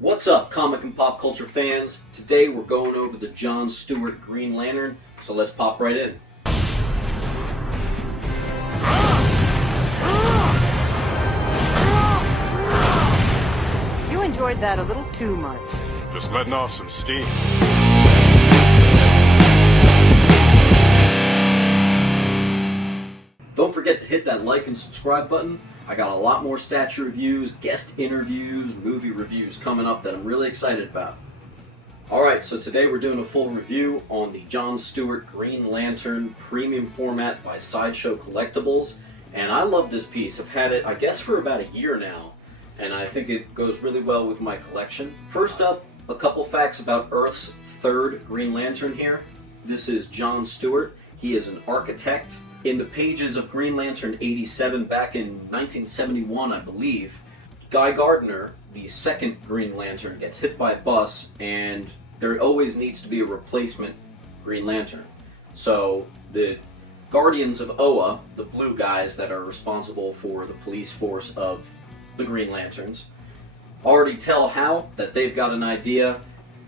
What's up, comic and pop culture fans? Today we're going over the John Stewart Green Lantern, so let's pop right in. You enjoyed that a little too much. Just letting off some steam. Don't forget to hit that like and subscribe button. I got a lot more statue reviews, guest interviews, movie reviews coming up that I'm really excited about. Alright, so today we're doing a full review on the John Stewart Green Lantern premium format by Sideshow Collectibles. And I love this piece. I've had it, I guess, for about a year now. And I think it goes really well with my collection. First up, a couple facts about Earth's third Green Lantern here. This is John Stewart. He is an architect. In the pages of Green Lantern 87 back in 1971, I believe, Guy Gardner, the second Green Lantern, gets hit by a bus, and there always needs to be a replacement Green Lantern. So the Guardians of Oa, the blue guys that are responsible for the police force of the Green Lanterns, already tell Hal that they've got an idea.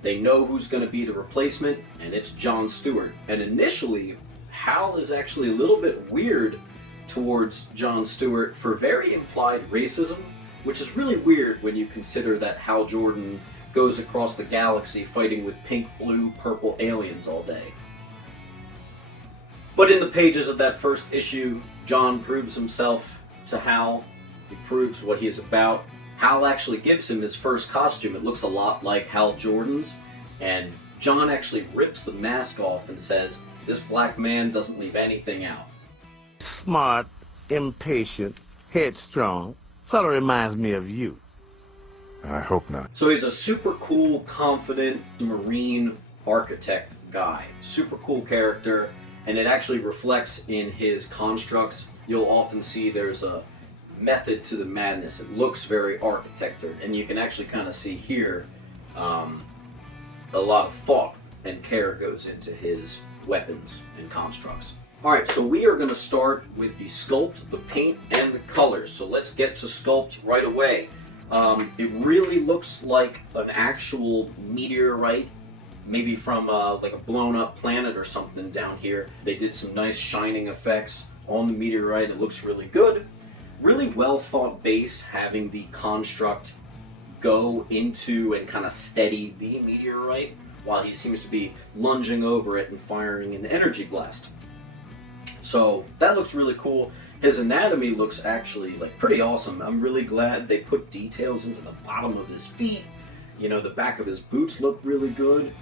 They know who's going to be the replacement, and it's John Stewart. And initially, Hal is actually a little bit weird towards John Stewart for very implied racism, which is really weird when you consider that Hal Jordan goes across the galaxy fighting with pink, blue, purple aliens all day. But in the pages of that first issue, John proves himself to Hal. He proves what he's about. Hal actually gives him his first costume. It looks a lot like Hal Jordan's, and John actually rips the mask off and says, "This black man doesn't leave anything out." Smart, impatient, headstrong. Sort of reminds me of you. I hope not. So he's a super cool, confident Marine architect guy. Super cool character, and it actually reflects in his constructs. You'll often see there's a method to the madness. It looks very architected, and you can actually kind of see here a lot of thought and care goes into his weapons and constructs. Alright, so we are going to start with the sculpt, the paint, and the colors. So let's get to sculpt right away. It really looks like an actual meteorite, maybe from like a blown up planet or something down here. They did some nice shining effects on the meteorite. It looks really good. Really well thought base, having the construct go into and kind of steady the meteorite while he seems to be lunging over it and firing an energy blast. So that looks really cool. His anatomy looks actually like pretty awesome. I'm really glad they put details into the bottom of his feet. You know, the back of his boots look really good.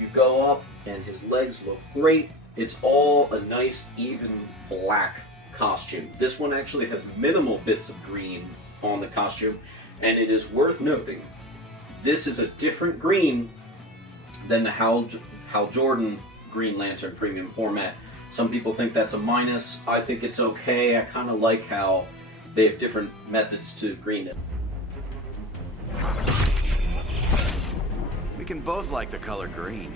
You go up and his legs look great. It's all a nice even black costume. This one actually has minimal bits of green on the costume, and it is worth noting this is a different green than the Hal Jordan Green Lantern premium format. Some people think that's a minus. I think it's okay. I kind of like how they have different methods to green it. We can both like the color green.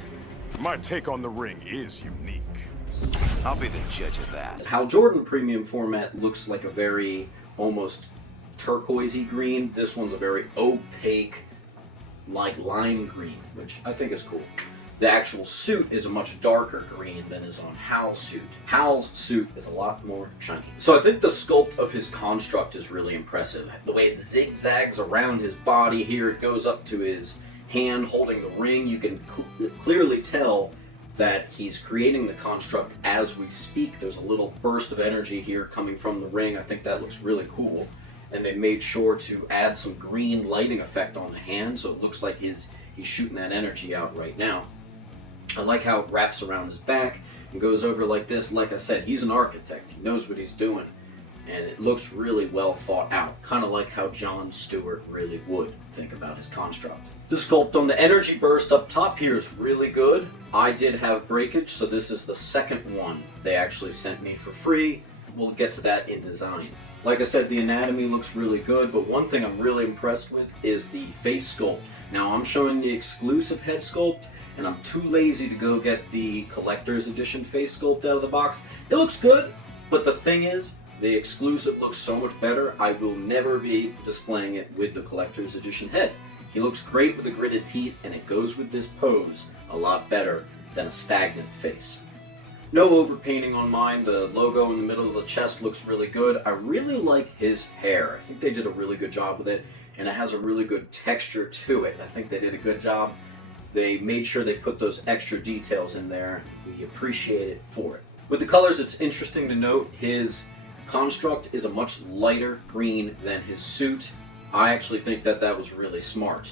My take on the ring is unique. I'll be the judge of that. Hal Jordan premium format looks like a very almost turquoisey green. This one's a very opaque, like lime green, which I think is cool. The actual suit is a much darker green than is on Hal's suit. Hal's suit is a lot more shiny. So I think the sculpt of his construct is really impressive. The way it zigzags around his body here, it goes up to his hand holding the ring. You can clearly tell that he's creating the construct as we speak. There's a little burst of energy here coming from the ring. I think that looks really cool. And they made sure to add some green lighting effect on the hand, so it looks like he's shooting that energy out right now. I like how it wraps around his back and goes over like this. Like I said, he's an architect. He knows what he's doing, and it looks really well thought out. Kind of like how John Stewart really would think about his construct. The sculpt on the energy burst up top here is really good. I did have breakage, so this is the second one they actually sent me for free. We'll get to that in design. Like I said, the anatomy looks really good, but one thing I'm really impressed with is the face sculpt. Now I'm showing the exclusive head sculpt, and I'm too lazy to go get the collector's edition face sculpt out of the box. It looks good, but the thing is, the exclusive looks so much better, I will never be displaying it with the collector's edition head. He looks great with the gritted teeth, and it goes with this pose a lot better than a stagnant face. No overpainting on mine. The logo in the middle of the chest looks really good. I really like his hair. I think they did a really good job with it, and it has a really good texture to it. I think they did a good job. They made sure they put those extra details in there. We appreciate it for it. With the colors, it's interesting to note his construct is a much lighter green than his suit. I actually think that that was really smart.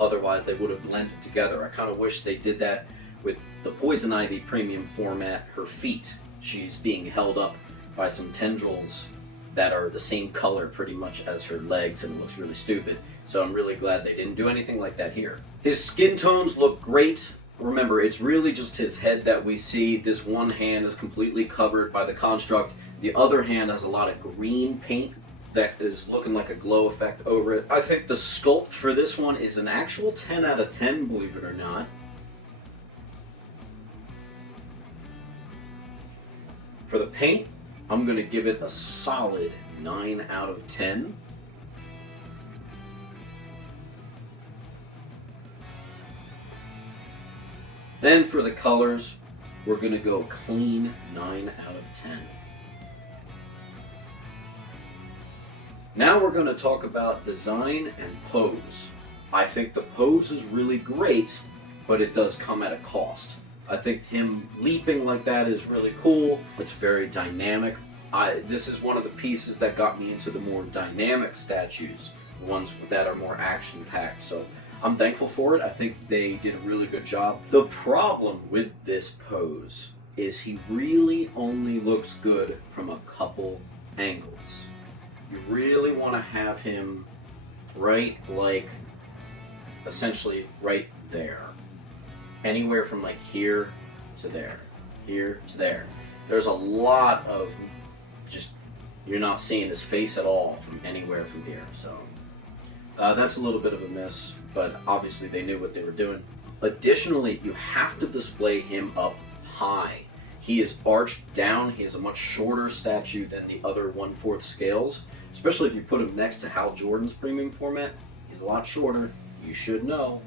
Otherwise, they would have blended together. I kind of wish they did that with the Poison Ivy premium format. Her feet, she's being held up by some tendrils that are the same color pretty much as her legs, and it looks really stupid. So I'm really glad they didn't do anything like that here. His skin tones look great. Remember, it's really just his head that we see. This one hand is completely covered by the construct. The other hand has a lot of green paint that is looking like a glow effect over it. I think the sculpt for this one is an actual 10 out of 10, believe it or not. For the paint, I'm going to give it a solid 9 out of 10. Then for the colors, we're going to go clean 9 out of 10. Now we're going to talk about design and pose. I think the pose is really great, but it does come at a cost. I think him leaping like that is really cool. It's very dynamic. This is one of the pieces that got me into the more dynamic statues, the ones that are more action-packed. So I'm thankful for it. I think they did a really good job. The problem with this pose is he really only looks good from a couple angles. You really want to have him right, like, essentially right there. Anywhere from like here to there, here to there. There's a lot of just, you're not seeing his face at all from anywhere from here. So that's a little bit of a miss, but obviously they knew what they were doing. Additionally, you have to display him up high. He is arched down. He has a much shorter statue than the other 1/4 scales, especially if you put him next to Hal Jordan's premium format. He's a lot shorter. You should know.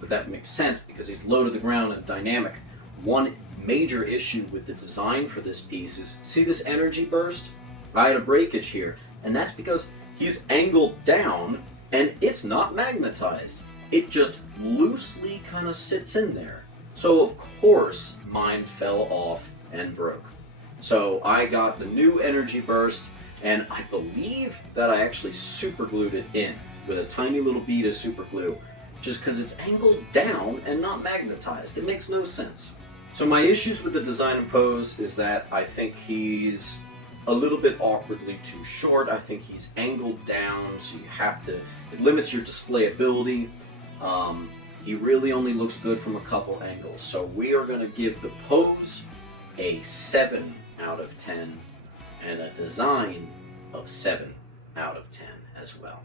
But that makes sense because he's low to the ground and dynamic. One major issue with the design for this piece is, see this energy burst? I had a breakage here, and that's because he's angled down and it's not magnetized. It just loosely kind of sits in there. So of course mine fell off and broke. So I got the new energy burst, and I believe that I actually super glued it in with a tiny little bead of super glue, just because it's angled down and not magnetized. It makes no sense. So my issues with the design and pose is that I think he's a little bit awkwardly too short. I think he's angled down, so you have to, it limits your display ability. He really only looks good from a couple angles. So we are going to give the pose a 7 out of 10 and a design of 7 out of 10 as well.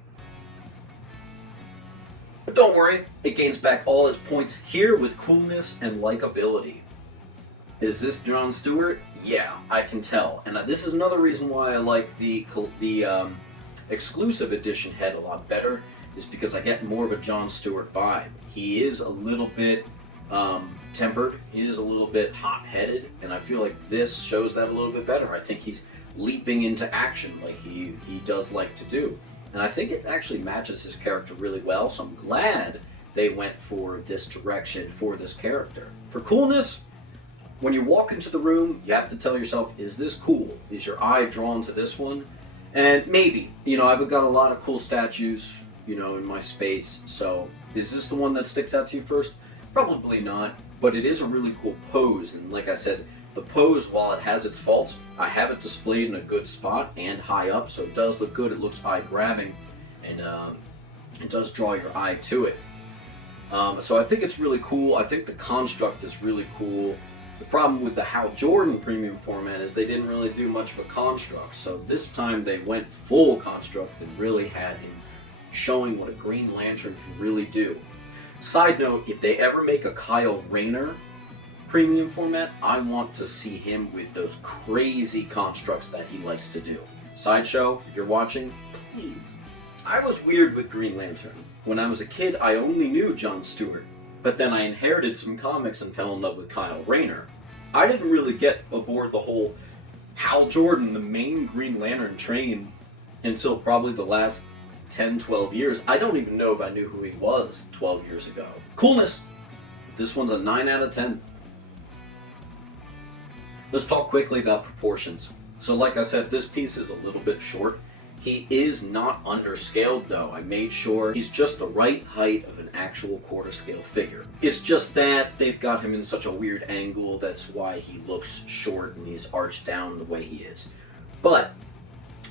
But don't worry, it gains back all its points here with coolness and likability. Is this Jon Stewart? Yeah, I can tell. And this is another reason why I like the exclusive edition head a lot better, is because I get more of a Jon Stewart vibe. He is a little bit tempered, he is a little bit hot-headed, and I feel like this shows that a little bit better. I think he's leaping into action like he does like to do. And I think it actually matches his character really well, so I'm glad they went for this direction for this character. For coolness, when you walk into the room, you have to tell yourself, is this cool? Is your eye drawn to this one? And maybe, I've got a lot of cool statues, in my space, so is this the one that sticks out to you first? Probably not, but it is a really cool pose, and like I said, the pose, while it has its faults, I have it displayed in a good spot and high up, so it does look good. It looks eye-grabbing, and it does draw your eye to it. So I think it's really cool. I think the construct is really cool. The problem with the Hal Jordan premium format is they didn't really do much of a construct, so this time they went full construct and really had him showing what a Green Lantern can really do. Side note, if they ever make a Kyle Rayner premium format, I want to see him with those crazy constructs that he likes to do. Sideshow, if you're watching, please. I was weird with Green Lantern. When I was a kid, I only knew John Stewart, but then I inherited some comics and fell in love with Kyle Rayner. I didn't really get aboard the whole Hal Jordan, the main Green Lantern train, until probably the last 10, 12 years. I don't even know if I knew who he was 12 years ago. Coolness. This one's a 9 out of 10. Let's talk quickly about proportions. So like I said, this piece is a little bit short. He is not underscaled though. I made sure he's just the right height of an actual quarter scale figure. It's just that they've got him in such a weird angle, that's why he looks short and he's arched down the way he is. But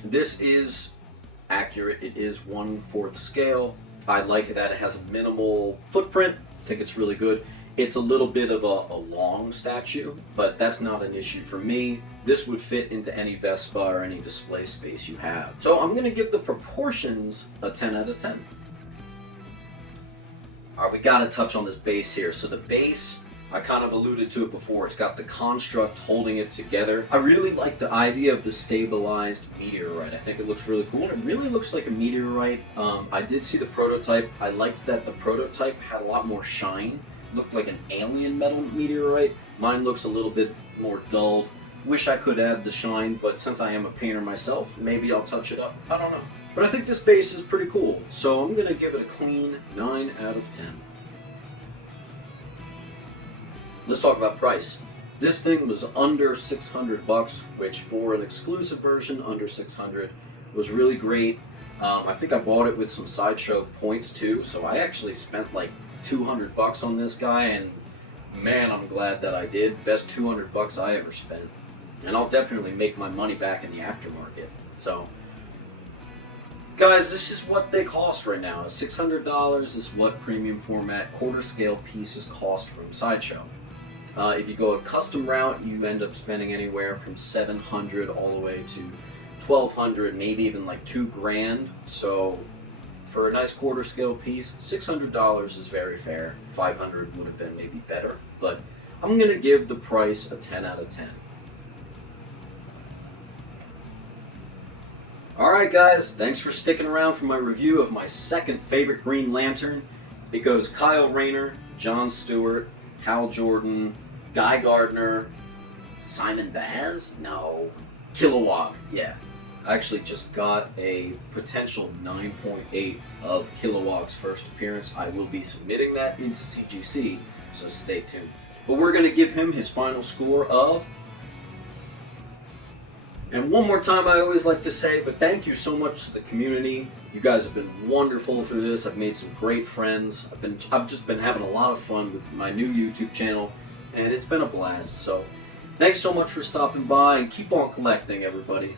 this is accurate. It is 1/4 scale. I like that it has a minimal footprint. I think it's really good. It's a little bit of a long statue, but that's not an issue for me. This would fit into any Vespa or any display space you have. So I'm going to give the proportions a 10 out of 10. Alright, we got to touch on this base here. So the base, I kind of alluded to it before. It's got the construct holding it together. I really like the idea of the stabilized meteorite. I think it looks really cool. It really looks like a meteorite. I did see the prototype. I liked that the prototype had a lot more shine. Looked like an alien metal meteorite. Mine looks a little bit more dulled. Wish I could add the shine, but since I am a painter myself, maybe I'll touch it up. I don't know. But I think this base is pretty cool, so I'm gonna give it a clean 9 out of 10. Let's talk about price. This thing was under 600 bucks, which for an exclusive version under 600 was really great. I think I bought it with some Sideshow points too, so I actually spent like 200 bucks on this guy, and man, I'm glad that I did. Best 200 bucks I ever spent. And I'll definitely make my money back in the aftermarket. So, guys, this is what they cost right now. $600 is what premium format quarter scale pieces cost from Sideshow. If you go a custom route, you end up spending anywhere from $700 all the way to $1,200, maybe even like $2,000. So for a nice quarter scale piece, $600 is very fair. $500 would have been maybe better, but I'm gonna give the price a 10 out of 10. Alright guys, thanks for sticking around for my review of my second favorite Green Lantern. It goes Kyle Rayner, John Stewart, Hal Jordan, Guy Gardner, Simon Baz? No. Kilowog, yeah. I actually just got a potential 9.8 of Kilowog's first appearance. I will be submitting that into CGC, so stay tuned. But we're going to give him his final score of... And one more time, I always like to say, but thank you so much to the community. You guys have been wonderful through this. I've made some great friends. I've just been having a lot of fun with my new YouTube channel, and it's been a blast. So thanks so much for stopping by, and keep on collecting, everybody.